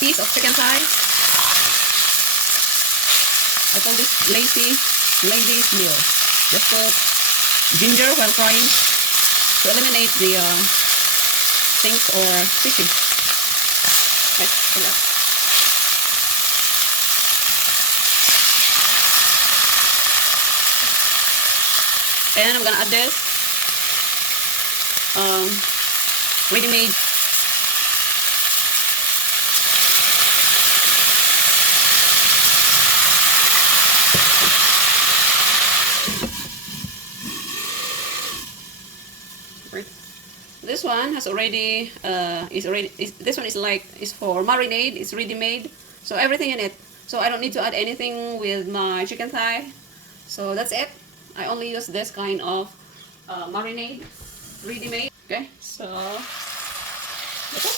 piece of chicken thigh. I call this lazy lady's meal. Just put ginger while frying to eliminate the things or fishy. Right, like that. And I'm gonna add this ready-made this one has already this one is for marinade. It's ready made, so everything in it, so I don't need to add anything with my chicken thigh. So that's it. I only use this kind of marinade ready made. Okay, so that's it.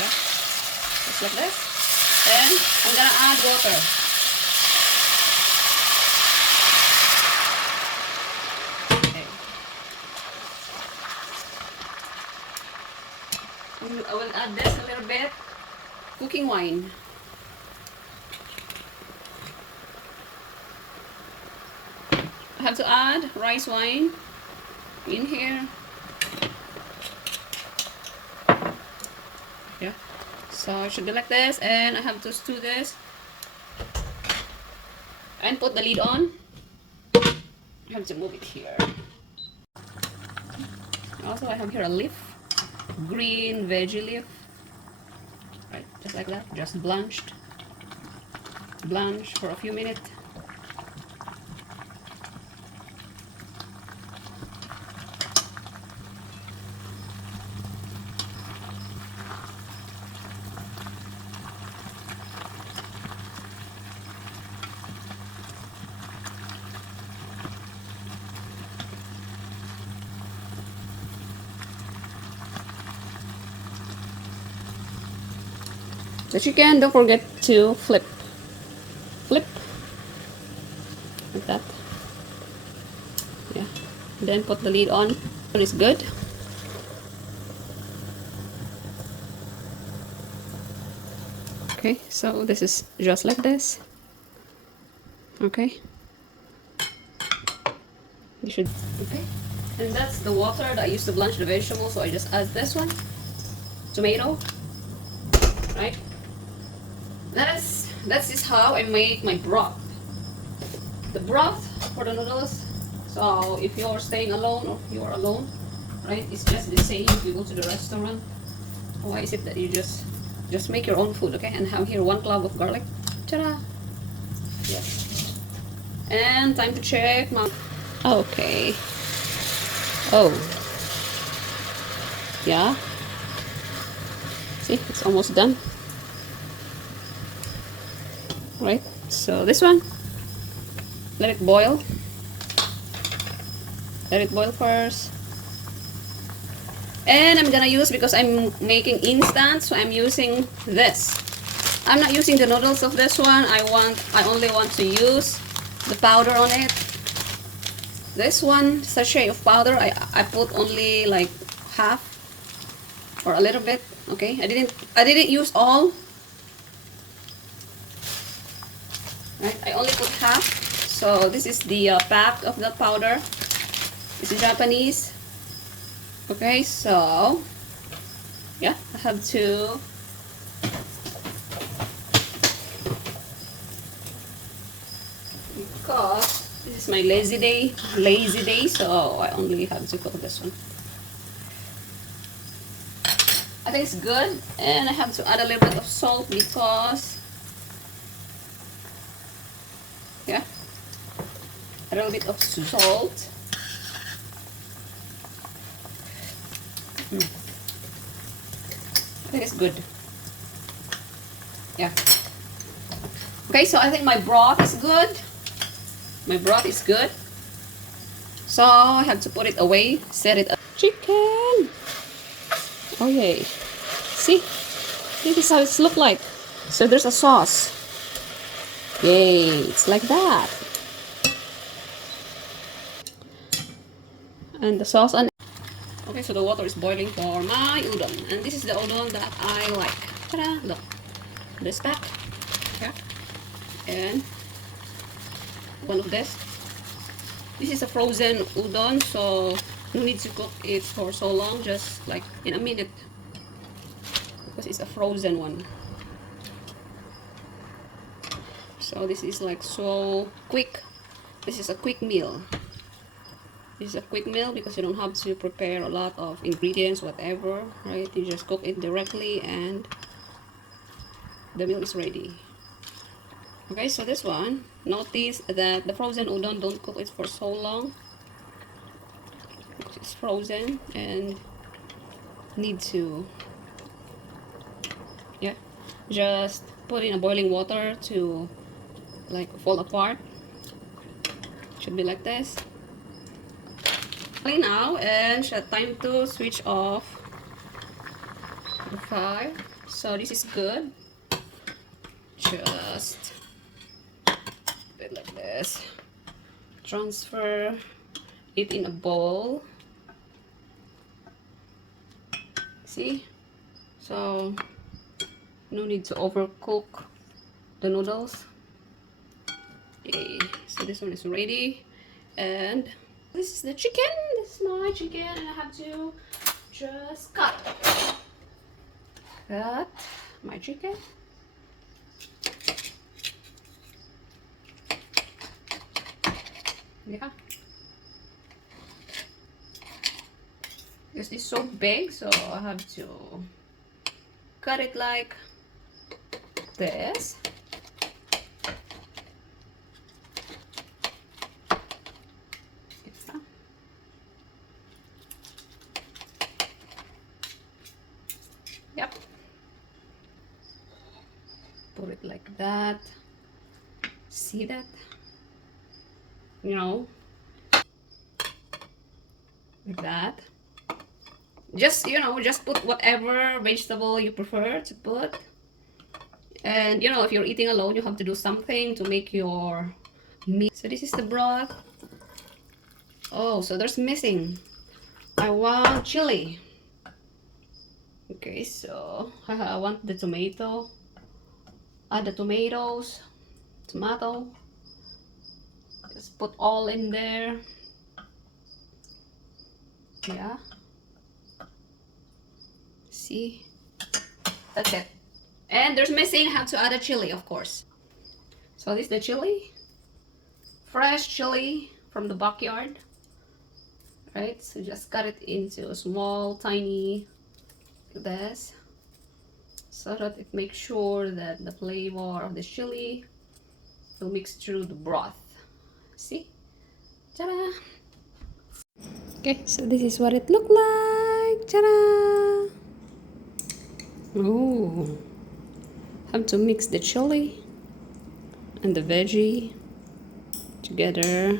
Yeah, just like this. And I'm gonna add water. I will add this a little bit cooking wine. I have to add rice wine in here. Yeah, so it should be like this, and I have to stew this and put the lid on. I have to move it here. Also, I have here a leaf, green veggie leaf. Right, just like that, just blanch for a few minutes. The chicken, don't forget to flip like that. Yeah, then put the lid on. It's good. Okay, so this is just like this. Okay, you should. Okay, and that's the water that I used to blanch the vegetables, so I just add this one, tomato, right? That is how I make my broth. The broth for the noodles. So if you're staying alone or if you are alone, right, it's just the same if you go to the restaurant. Why is it that you just make your own food, okay? And have here 1 clove of garlic. Ta-da! Yes. And time to check my. Okay. Oh. Yeah. See, it's almost done. Right, so this one, let it boil first, and I'm gonna use, because I'm making instant, so I'm using this. I'm not using the noodles of this one. I only want to use the powder on it. This one sachet of powder, I put only like half or a little bit. Okay, I didn't use all. Right, I only put half. So this is the pack of the powder. This is Japanese. Okay, so yeah, I have to because this is my lazy day, so I only have to cook this one. I think it's good, and I have to add a little bit of salt because yeah, a little bit of salt. I think it's good. Yeah. Okay, so I think my broth is good. My broth is good. So I have to put it away, set it up. Chicken! Okay. See? This is how it looks like. So there's a sauce. Yay, it's like that. and the sauce on it. Okay, so the water is boiling for my udon, and this is the udon that I like. Ta-da! Look, this pack, yeah, and one of this. This is a frozen udon, so no need to cook it for so long, just like in a minute, because it's a frozen one. So this is like so quick. This is a quick meal. This is a quick meal because you don't have to prepare a lot of ingredients, whatever, right? You just cook it directly and the meal is ready. Okay, so this one, notice that the frozen udon, don't cook it for so long because it's frozen and need to, yeah, just put in a boiling water to like fall apart. Should be like this. Now, and time to switch off the fire. So this is good. Just put it like this. Transfer it in a bowl. See? So no need to overcook the noodles. Okay, so this one is ready, and this is the chicken. This is my chicken, and I have to just cut my chicken. Yeah, this is so big, so I have to cut it like this. Yep. Put it like that. See that? You know, like that. Just, you know, just put whatever vegetable you prefer to put. And, you know, if you're eating alone, you have to do something to make your meal. So this is the broth. Oh, so there's missing. I want chili. Okay, so I want the tomato. Add the tomatoes, tomato. Just put all in there. Yeah. See? That's it. And there's missing, I have to add a chili, of course. So this is the chili. Fresh chili from the backyard. Right? So just cut it into a small, tiny, like this. So that it makes sure that the flavor of the chili will mix through the broth. See? Ta-da! Okay, so this is what it looked like. Ta-da! Ooh. Have to mix the chili and the veggie together.